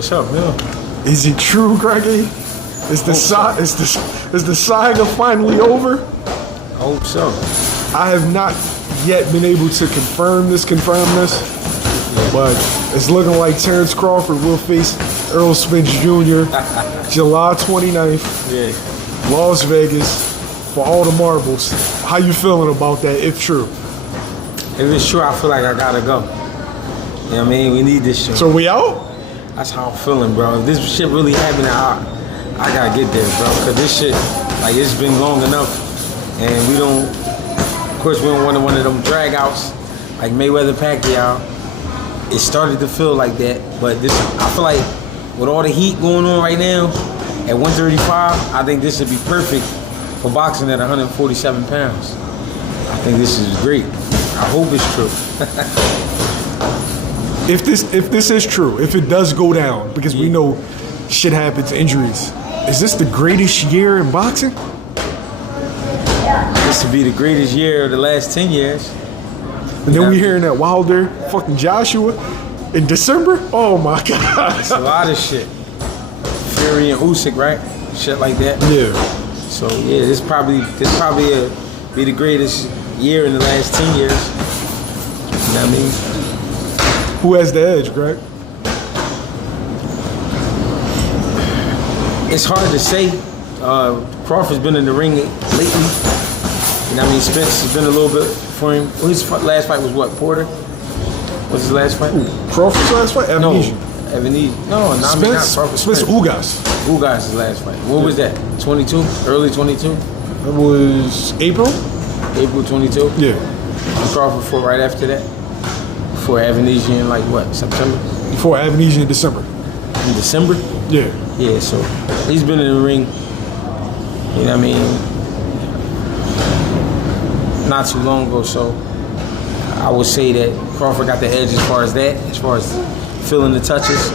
What's up, man? Is it true, Greggy? Is the saga finally over? I hope so. I have not yet been able to confirm this, but it's looking like Terence Crawford will face Errol Spence Jr. July 29th, Las Vegas, for all the marbles. How you feeling about that, if true? If it's true, I feel like I gotta go. You know what I mean? We need this shit. So we out? That's how I'm feeling, bro. If this shit really happening, I gotta get there, bro. Cause this shit, like, it's been long enough, and we don't. Of course, we don't want one of them drag outs like Mayweather Pacquiao. It started to feel like that, but this, I feel like with all the heat going on right now at 135, I think this would be perfect for boxing at 147 pounds. I think this is great. I hope it's true. If this is true, if it does go down, because we know shit happens, injuries, is this the greatest year in boxing? This would be the greatest year of the last 10 years. And then we hearing that Wilder fucking Joshua in December? Oh my God. It's a lot of shit. Fury and Usyk, right? Shit like that. Yeah. So yeah, this probably be the greatest year in the last 10 years. You know what I mean? Who has the edge, Greg? It's hard to say. Crawford's been in the ring lately. You know what I mean? Spence has been a little bit for him. Well, his last fight was what? Porter? What's his last fight? Ooh, Crawford's last fight? Evanesia. No, Evanesia. No, not Crawford. Spence Ugas. Ugas' last fight. What was that? 22? Early 22? It was April? April 22? Yeah. And Crawford fought right after that? Before Evanesia in like what? September? Before Evanesia in December. In December? Yeah. Yeah, so he's been in the ring, you know what I mean, not too long ago, so I would say that Crawford got the edge as far as that, as far as feeling the touches.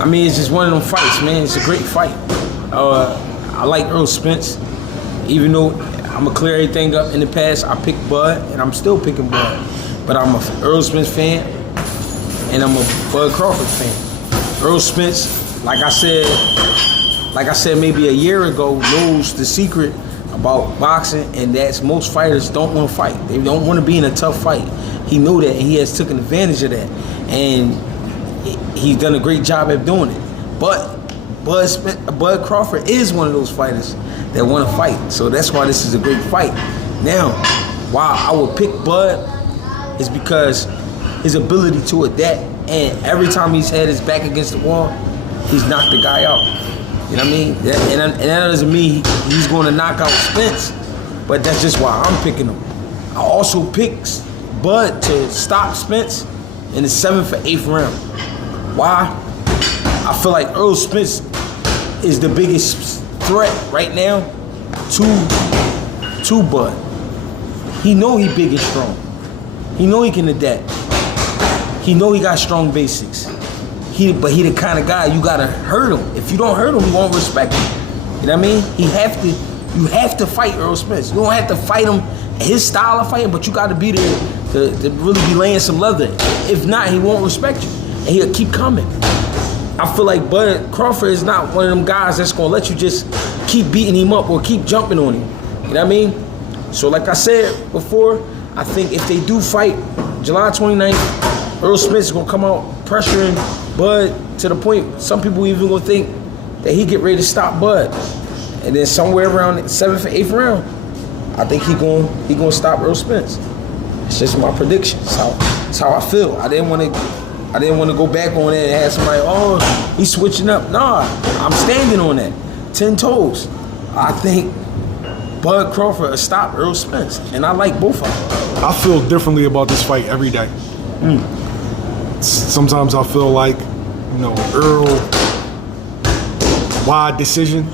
I mean, it's just one of them fights, man. It's a great fight. I like Errol Spence, even though I'm going to clear everything up. In the past, I picked Bud, and I'm still picking Bud. But I'm an Errol Spence fan, and I'm a Bud Crawford fan. Errol Spence, like I said maybe a year ago, knows the secret about boxing, and that's most fighters don't want to fight. They don't want to be in a tough fight. He knew that, and he has taken advantage of that. And he's done a great job at doing it. But Bud Crawford is one of those fighters that want to fight. So that's why this is a great fight. Now, why I would pick Bud is because his ability to adapt, and every time he's had his back against the wall, he's knocked the guy out. You know what I mean? And that doesn't mean he's going to knock out Spence, but that's just why I'm picking him. I also picked Bud to stop Spence in the 7th or 8th round. Why? I feel like Errol Spence is the biggest threat right now to Bud. He know he big and strong. He know he can adapt. He know he got strong basics. But he the kind of guy you gotta hurt him. If you don't hurt him, he won't respect you. You know what I mean? You have to fight Errol Spence. You don't have to fight him his style of fighting, but you gotta be there to really be laying some leather. If not, he won't respect you. And he'll keep coming. I feel like Bud Crawford is not one of them guys that's gonna let you just keep beating him up or keep jumping on him. You know what I mean? So like I said before, I think if they do fight July 29th, Errol Spence is gonna come out pressuring Bud to the point some people even gonna think that he get ready to stop Bud. And then somewhere around the 7th or 8th round, I think he gonna stop Errol Spence. It's just my prediction. It's how I feel. I didn't want to go back on it and have somebody, oh, he's switching up. Nah, I'm standing on that. 10 toes. I think Bud Crawford will stop Errol Spence, and I like both of them. I feel differently about this fight every day. Sometimes I feel like, Earl, wide decision.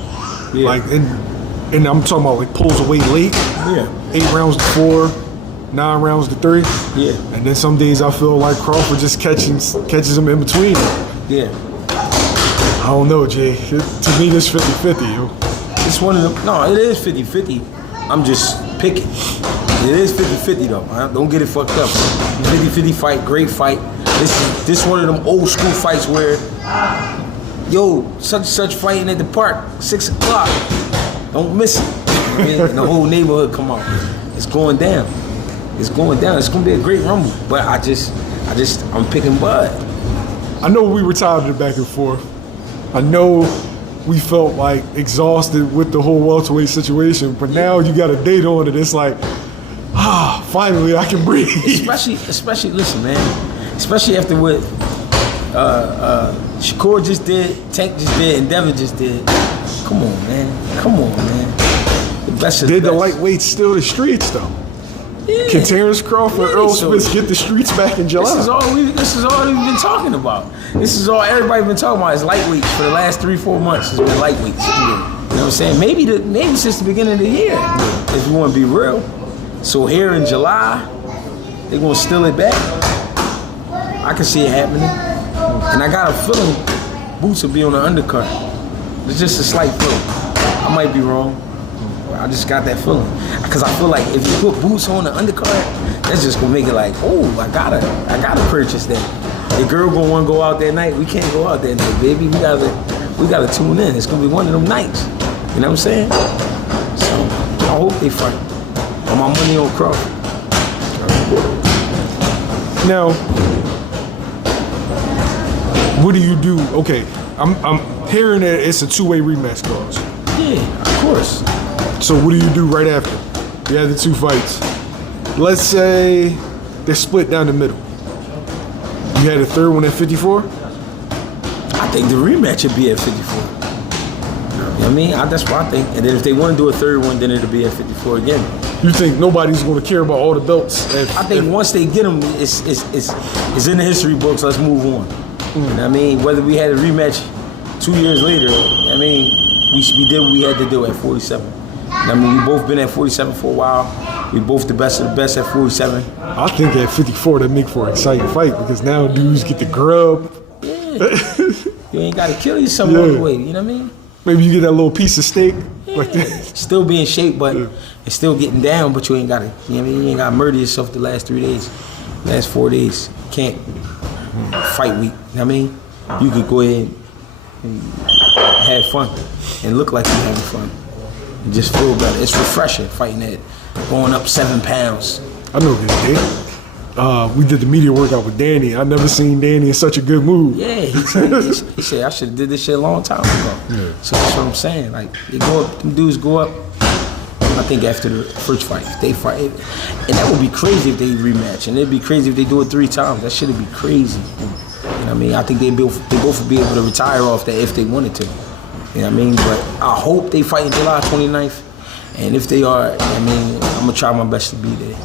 Yeah. Like, and I'm talking about like pulls away late. Yeah. 8 rounds to 4, 9 rounds to 3. Yeah. And then some days I feel like Crawford just catches him in between. Yeah. I don't know, Jay. To me, it's 50-50, yo. It's one of them. No, it is 50-50. I'm just picking. It is 50-50 though. Don't get it fucked up. 50-50 fight, great fight. This one of them old school fights where, yo, such and such fighting at the park, 6 o'clock. Don't miss it. I mean, and the whole neighborhood come out. It's going down. It's going down. It's gonna be a great rumble. But I'm picking Bud. I know we were tired of the back and forth. I know we felt like exhausted with the whole welterweight situation, but now you got a date on it. It's like, finally I can breathe. Especially, listen, man. Especially after what Shakur just did, Tank just did, and Devin just did. Come on, man. The best of the best. Did the lightweights steal the streets, though? Yeah. Can Terence Crawford, Errol Spence get the streets back in July? This is all we've been talking about. This is all everybody's been talking about is lightweights for the last 3-4 months. It's been lightweights. You know what I'm saying? Maybe since the beginning of the year, if you want to be real. So here in July, they're gonna steal it back. I can see it happening, and I got a feeling Boots will be on the undercard. It's just a slight feeling. I might be wrong. I just got that feeling. Because I feel like if you put Boots on the undercard, that's just gonna make it like, oh, I gotta purchase that. The girl gonna wanna go out that night. We can't go out that night, baby. We gotta tune in. It's gonna be one of them nights. You know what I'm saying? So I hope they fight. On my money on Crawford. Now, what do you do? Okay, I'm hearing that it's a two-way rematch clause. Yeah, of course. So what do you do right after? You had the 2 fights. Let's say they're split down the middle. You had a third one at 54? I think the rematch would be at 54. You know what I mean? That's what I think. And then if they want to do a third one, then it'll be at 54 again. You think nobody's going to care about all the belts? I think once they get them, it's in the history books. Let's move on. You know what I mean? Whether we had a rematch 2 years later, I mean, we did what we had to do at 47. I mean, we both been at 47 for a while. We both the best of the best at 47. I think at 54 that make for an exciting fight because now dudes get the grub. Yeah. You ain't got to kill yourself all the way. You know what I mean? Maybe you get that little piece of steak. Yeah. Like that. Still be in shape, but it's still getting down. But you ain't got to. You know what I mean? You ain't got to murder yourself the last 3 days, last 4 days. You can't fight week. You know what I mean? You could go ahead and have fun and look like you're having fun. And just feel better. It's refreshing fighting that, going up 7 pounds. I know this, Danny. We did the media workout with Danny. I never seen Danny in such a good mood. Yeah, he said I should have did this shit a long time ago. Yeah. So that's what I'm saying. Like, they go up, them dudes go up, I think after the first fight, if they fight. And that would be crazy if they rematch. And it'd be crazy if they do it 3 times. That shit would be crazy. You know what I mean? I think they both would be able to retire off that if they wanted to. You know what I mean? But I hope they fight on July 29th. And if they are, I mean, I'm going to try my best to be there.